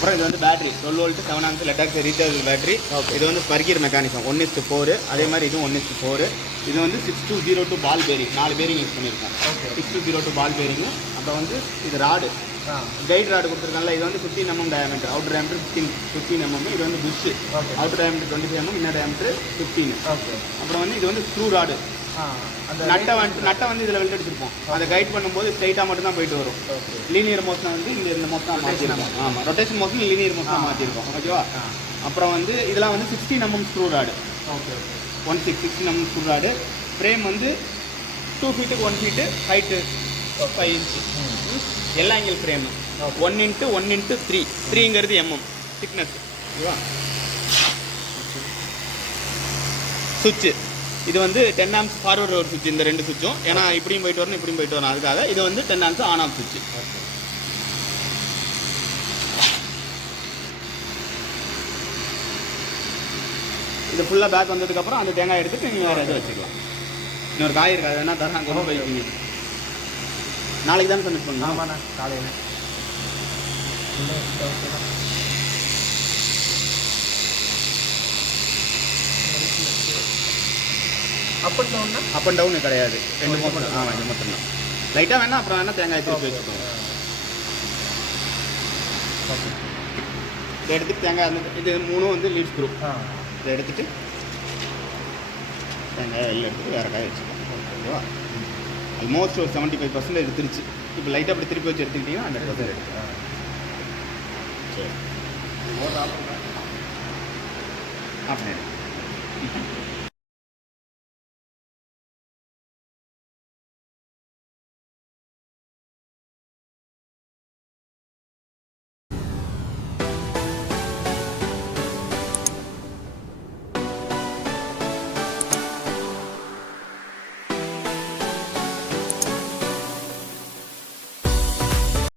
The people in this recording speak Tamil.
அப்புறம் இது வந்து பேட்டரி 12 வோல்ட் 7 ஆம்ஸ் லெட் ஆக்ஸ் ரீசார்ஜ் பேட்டரி. இது வந்து ஸ்பர்கியர் மெக்கானிசம் 1:4. அதே மாதிரி இதுவும் 1:4. இது வந்து 6202 பால் பேரிங் 4 பேரிங் யூஸ் பண்ணியிருக்கோம். 6202 பால் பேரிங். அப்புறம் வந்து இது ராடு கைட் ராடு கொடுத்துருக்காங்கல்ல, இது வந்து 15 mm diameter, outer diameter 15 mm. இது வந்து bush outer diameter 25 mm, inner diameter 15. அப்புறம் வந்து இது வந்து ஸ்க்ரூ ராடு. நட்டை வந்து இதில் வெளில எடுத்துருப்போம். அதை கைட் பண்ணும்போது ஸ்ட்ரைட்டாக மட்டும் தான் போயிட்டு வரும். லீனியர் மோஷன் வந்து இங்கே இந்த மோஷன் மாற்றிருக்கோம். ஆமாம், ரொட்டேஷன் மோஷன் லீனியர் மோஷன் மாற்றிருக்கோம். ஓகேவா? அப்புறம் வந்து இதெல்லாம் வந்து 16 mm screw rod. 16 mm screw rod. Frame வந்து 2 ஃபீட்டுக்கு 1 ஃபீட்டு, ஹைட்டு 5 inch. எல்லா angle frame 1x1x3. 3ங்கிறது mm thickness. ஓகேவா? சுவிட்சு இது வந்து 10 amps ஃபார்வர்டு ஒரு சுவிட்ச். இந்த 2 சுவிட்சும் ஏன்னா இப்படியும் போயிட்டு வரணும் இப்படியும் போயிட்டு வரணும், அதுக்காக இது வந்து 10 amps ஆன் ஆஃப் சுவிட்ச். இது ஃபுல்லாக பேக் வந்ததுக்கப்புறம் அந்த தேங்காய் எடுத்துட்டு நீங்கள் வேறு எது வச்சுக்கலாம். இன்னொரு காய் இருக்காது, வேணா தரேன் கொண்டு போய்க்கிங்க. நாளைக்கு தான் சப்மிட் பண்ணணும். ஆமாண்ணா, காலையில் அப் அண்ட் டவுனு கிடையாது, 2 மட்டும். ஆமாம், இது மட்டும் தான். லைட்டாக வேணா அப்புறம் வேணா தேங்காய் திருப்பி வச்சுக்கோங்க. இதை எடுத்துட்டு தேங்காய் இது 3 வந்து லீட் ஸ்க்ரூ. இதை எடுத்துட்டு தேங்காய் வெளில எடுத்துட்டு வேறு காய் வச்சுக்கோங்க. ஓகேவா? ஆல்மோஸ்ட் ஒரு 75% எடுத்துருச்சு. இப்போ லைட்டாக அப்படி திருப்பி வச்சு எடுத்துக்கிட்டிங்கன்னா 100% எடுத்து. சரி, ஆஃப் பண்ணிடு.